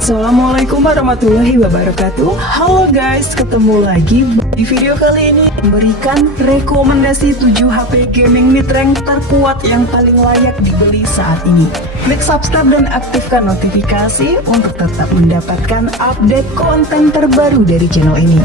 Assalamualaikum warahmatullahi wabarakatuh. Halo guys, ketemu lagi di video kali ini memberikan rekomendasi 7 HP gaming mid-range terkuat yang paling layak dibeli saat ini. Klik subscribe dan aktifkan notifikasi untuk tetap mendapatkan update konten terbaru dari channel ini.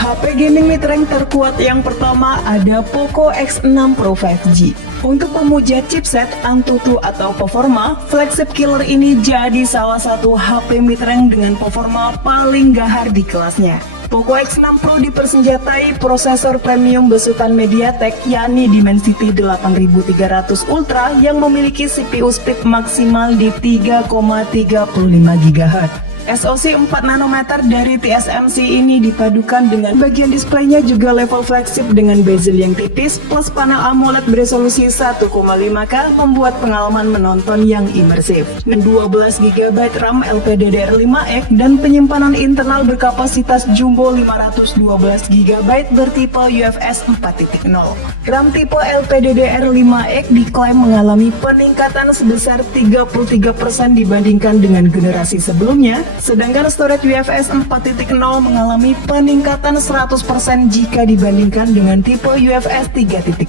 HP gaming mid-range terkuat yang pertama ada Poco X6 Pro 5G. Untuk memuja chipset, Antutu atau performa, flagship killer ini jadi salah satu HP mid-range dengan performa paling gahar di kelasnya. Poco X6 Pro dipersenjatai prosesor premium besutan MediaTek yakni Dimensity 8300 Ultra yang memiliki CPU speed maksimal di 3,35 GHz. SoC 4 nanometer dari TSMC ini dipadukan dengan bagian displaynya juga level flagship dengan bezel yang tipis plus panel AMOLED beresolusi 1,5K membuat pengalaman menonton yang imersif. 12GB RAM LPDDR5X dan penyimpanan internal berkapasitas jumbo 512GB bertipe UFS 4.0. RAM tipe LPDDR5X diklaim mengalami peningkatan sebesar 33% dibandingkan dengan generasi sebelumnya. Sedangkan storage UFS 4.0 mengalami peningkatan 100% jika dibandingkan dengan tipe UFS 3.1.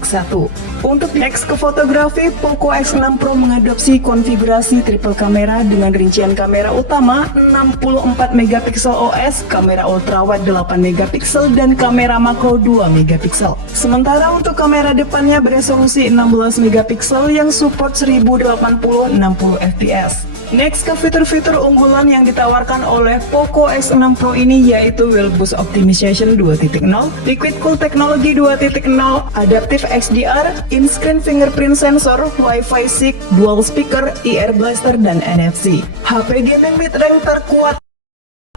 Untuk next ke fotografi, Poco X6 Pro mengadopsi konfigurasi triple kamera dengan rincian kamera utama 64 MP OS, kamera ultrawide 8 MP dan kamera makro 2 MP. Sementara untuk kamera depannya beresolusi 16 MP yang support 1080 60 fps. Next ke fitur-fitur unggulan yang ditawarkan oleh Poco X6 Pro ini yaitu Wheel Boost Optimization 2.0, Liquid Cool Technology 2.0, Adaptive XDR, In-Screen Fingerprint Sensor, Wi-Fi 6, Dual Speaker, Ear Blaster, dan NFC. HP gaming mid-range terkuat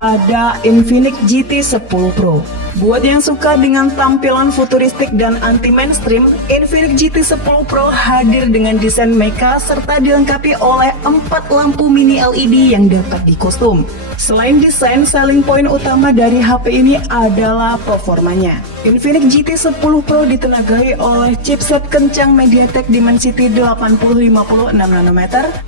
ada Infinix GT 10 Pro. Buat yang suka dengan tampilan futuristik dan anti-mainstream, Infinix GT 10 Pro hadir dengan desain mecha serta dilengkapi oleh 4 lampu mini LED yang dapat dikostum. Selain desain, selling point utama dari HP ini adalah performanya. Infinix GT 10 Pro ditenagai oleh chipset kencang MediaTek Dimensity 8050 6nm,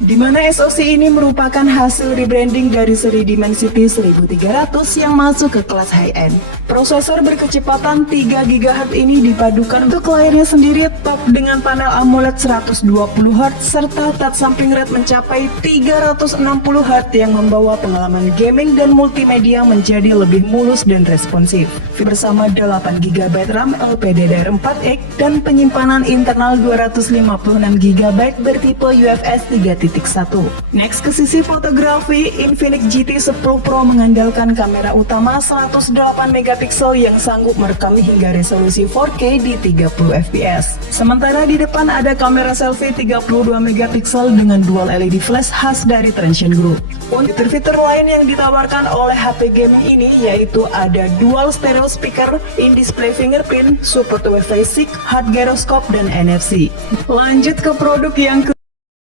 di mana SoC ini merupakan hasil rebranding dari seri Dimensity 1300 yang masuk ke kelas high-end. Prosesor berkecepatan 3 GHz ini dipadukan untuk layarnya sendiri top dengan panel AMOLED 120Hz serta touch samping rate mencapai 360Hz yang membawa pengalaman gaming dan multimedia menjadi lebih mulus dan responsif. Bersama 8GB RAM LPDDR4X dan penyimpanan internal 256GB bertipe UFS 3.1. Next ke sisi fotografi, Infinix GT 10 Pro mengandalkan kamera utama 108MP yang sanggup merekam hingga resolusi 4K di 30fps. Sementara di depan ada kamera selfie 32MP dengan dual LED flash khas dari Transsion Group. Untuk fitur lain yang ditawarkan oleh HP gaming ini yaitu ada dual stereo speaker, in-display fingerprint, support Wi-Fi 6, hard gyroscope, dan NFC. Lanjut ke produk yang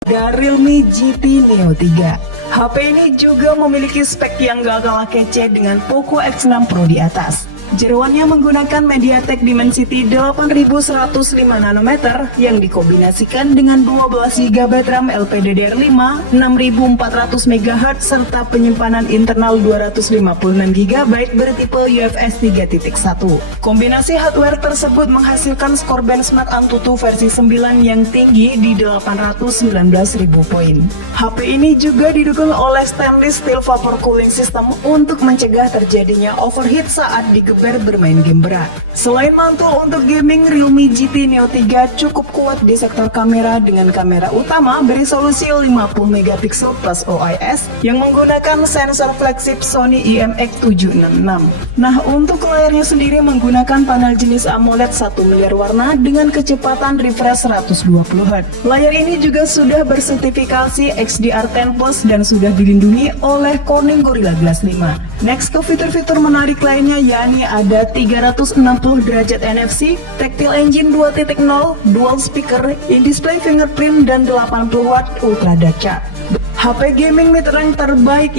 ada Realme GT Neo 3. HP ini juga memiliki spek yang gak kalah kece dengan Poco X6 Pro di atas. Jeroannya menggunakan MediaTek Dimensity 8105 nanometer yang dikombinasikan dengan 12GB RAM LPDDR5, 6400 MHz serta penyimpanan internal 256GB bertipe UFS 3.1. Kombinasi hardware tersebut menghasilkan skor benchmark Antutu versi 9 yang tinggi di 819.000 poin. HP ini juga didukung oleh stainless steel vapor cooling system untuk mencegah terjadinya overheat saat digeber bermain game berat. Selain mantul untuk gaming, Realme GT Neo 3 cukup kuat di sektor kamera dengan kamera utama beresolusi 50MP plus OIS yang menggunakan sensor flagship Sony IMX766. Nah, untuk layarnya sendiri menggunakan panel jenis AMOLED 1 miliar warna dengan kecepatan refresh 120Hz. Layar ini juga sudah bersertifikasi XDR10 Plus dan sudah dilindungi oleh Corning Gorilla Glass 5. Next ke fitur-fitur menarik lainnya yakni ada 360 derajat NFC, Tactile Engine 2.0, Dual Speaker, In-Display Fingerprint, dan 80W Ultra Dark Charge. HP gaming mid-range terbaik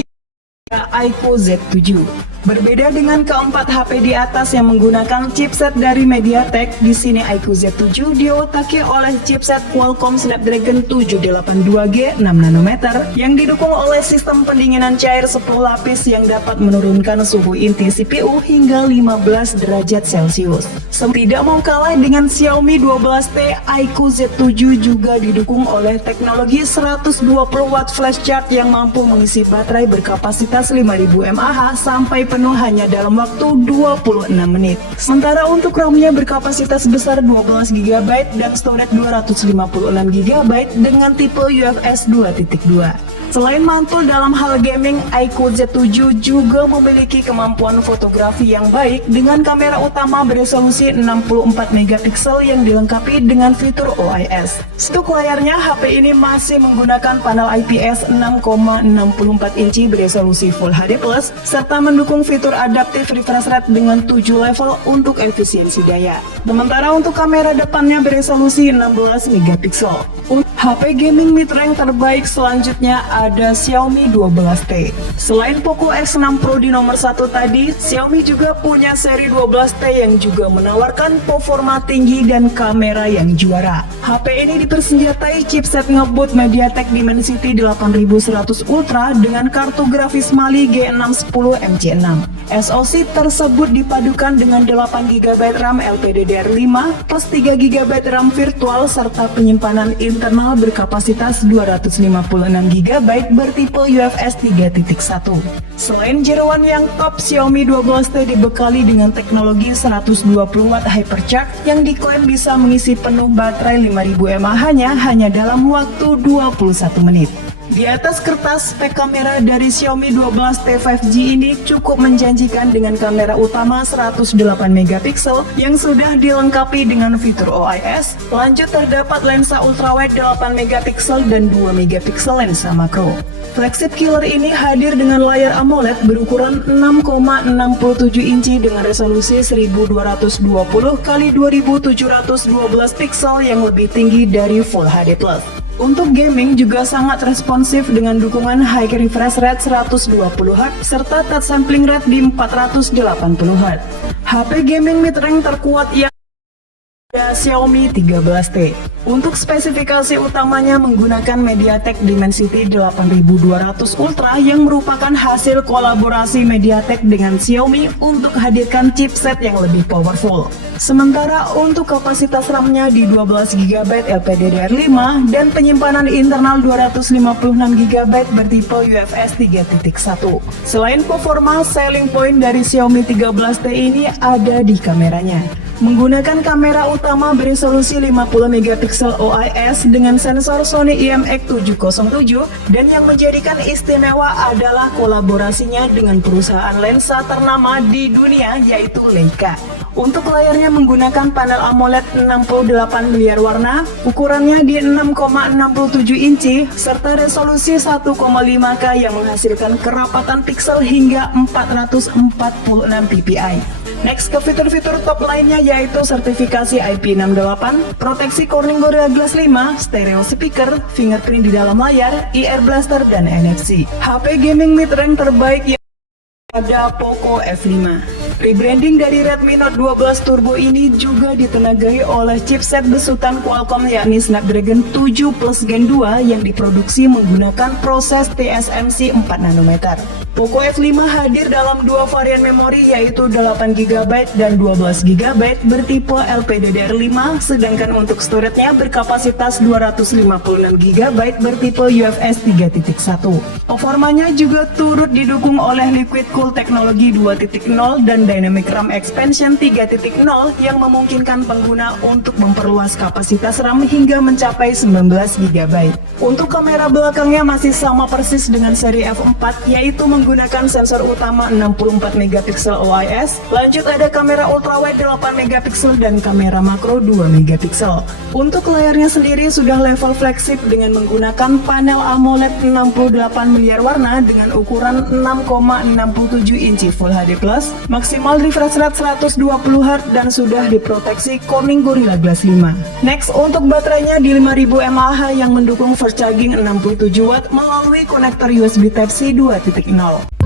iQOO Z7. Berbeda dengan keempat HP di atas yang menggunakan chipset dari MediaTek, di sini iQOO Z7 diotaki oleh chipset Qualcomm Snapdragon 782G 6 nanometer yang didukung oleh sistem pendinginan cair 10 lapis yang dapat menurunkan suhu inti CPU hingga 15 derajat Celcius. Tidak mau kalah dengan Xiaomi 12T, iQOO Z7 juga didukung oleh teknologi 120 watt flash charge yang mampu mengisi baterai berkapasitas 5000 mAh sampai penuh hanya dalam waktu 26 menit. Sementara untuk RAM-nya berkapasitas besar 12 GB dan storage 256 GB dengan tipe UFS 2.2. Selain mantul dalam hal gaming, iQOO Z7 juga memiliki kemampuan fotografi yang baik dengan kamera utama beresolusi 64 MP yang dilengkapi dengan fitur OIS. Untuk layarnya, HP ini masih menggunakan panel IPS 6,64 inci beresolusi Full HD+, serta mendukung fitur adaptive refresh rate dengan 7 level untuk efisiensi daya. Sementara untuk kamera depannya beresolusi 16 MP. HP gaming mid-range terbaik selanjutnya ada Xiaomi 12T. Selain Poco X6 Pro di nomor 1 tadi, Xiaomi juga punya seri 12T yang juga menawarkan performa tinggi dan kamera yang juara. HP ini dipersenjatai chipset ngebut MediaTek Dimensity 8100 Ultra dengan kartu grafis Mali G610 MC6. SoC tersebut dipadukan dengan 8GB RAM LPDDR5 plus 3GB RAM virtual serta penyimpanan internal berkapasitas 256GB bertipe UFS 3.1. Selain jeroan yang top, Xiaomi 12T dibekali dengan teknologi 120W hypercharge yang diklaim bisa mengisi penuh baterai 5000 mAh-nya hanya dalam waktu 21 menit. Di atas kertas, spek kamera dari Xiaomi 12T 5G ini cukup menjanjikan dengan kamera utama 108MP yang sudah dilengkapi dengan fitur OIS. Lanjut terdapat lensa ultrawide 8MP dan 2MP lensa makro. Flagship killer ini hadir dengan layar AMOLED berukuran 6,67 inci dengan resolusi 1220x2712 pixel yang lebih tinggi dari Full HD+. Untuk gaming juga sangat responsif dengan dukungan high refresh rate 120Hz serta touch sampling rate di 480Hz. HP gaming mid-range terkuat yang ada Xiaomi 13T. Untuk spesifikasi utamanya menggunakan MediaTek Dimensity 8200 Ultra yang merupakan hasil kolaborasi MediaTek dengan Xiaomi untuk hadirkan chipset yang lebih powerful. Sementara untuk kapasitas RAM-nya di 12GB LPDDR5 dan penyimpanan internal 256GB bertipe UFS 3.1. Selain performa, selling point dari Xiaomi 13T ini ada di kameranya. Menggunakan kamera utama beresolusi 50MP OIS dengan sensor Sony IMX707 dan yang menjadikan istimewa adalah kolaborasinya dengan perusahaan lensa ternama di dunia yaitu Leica. Untuk layarnya menggunakan panel AMOLED 68 miliar warna, ukurannya di 6,67 inci, serta resolusi 1,5K yang menghasilkan kerapatan pixel hingga 446 ppi. Next ke fitur-fitur top lainnya yaitu sertifikasi IP68, proteksi Corning Gorilla Glass 5, stereo speaker, fingerprint di dalam layar, ear blaster, dan NFC. HP gaming mid-range terbaik yang ada Poco F5. Rebranding dari Redmi Note 12 Turbo ini juga ditenagai oleh chipset besutan Qualcomm yakni Snapdragon 7 Plus Gen 2 yang diproduksi menggunakan proses TSMC 4 nanometer. Poco F5 hadir dalam dua varian memori yaitu 8GB dan 12GB bertipe LPDDR5, sedangkan untuk storage-nya berkapasitas 256GB bertipe UFS 3.1. Performanya juga turut didukung oleh Liquid Cool teknologi 2.0 dan Dynamic RAM Expansion 3.0 yang memungkinkan pengguna untuk memperluas kapasitas RAM hingga mencapai 19GB. Untuk kamera belakangnya masih sama persis dengan seri F4 yaitu menggunakan sensor utama 64MP OIS, lanjut ada kamera ultrawide 8MP dan kamera makro 2MP. Untuk layarnya sendiri sudah level flagship dengan menggunakan panel AMOLED 68 miliar warna dengan ukuran 6,67 inci Full HD+, maksimal refresh rate 120Hz dan sudah diproteksi Corning Gorilla Glass 5. Next, untuk baterainya di 5000 mAh yang mendukung fast charging 67W melalui konektor USB Type-C 2.0.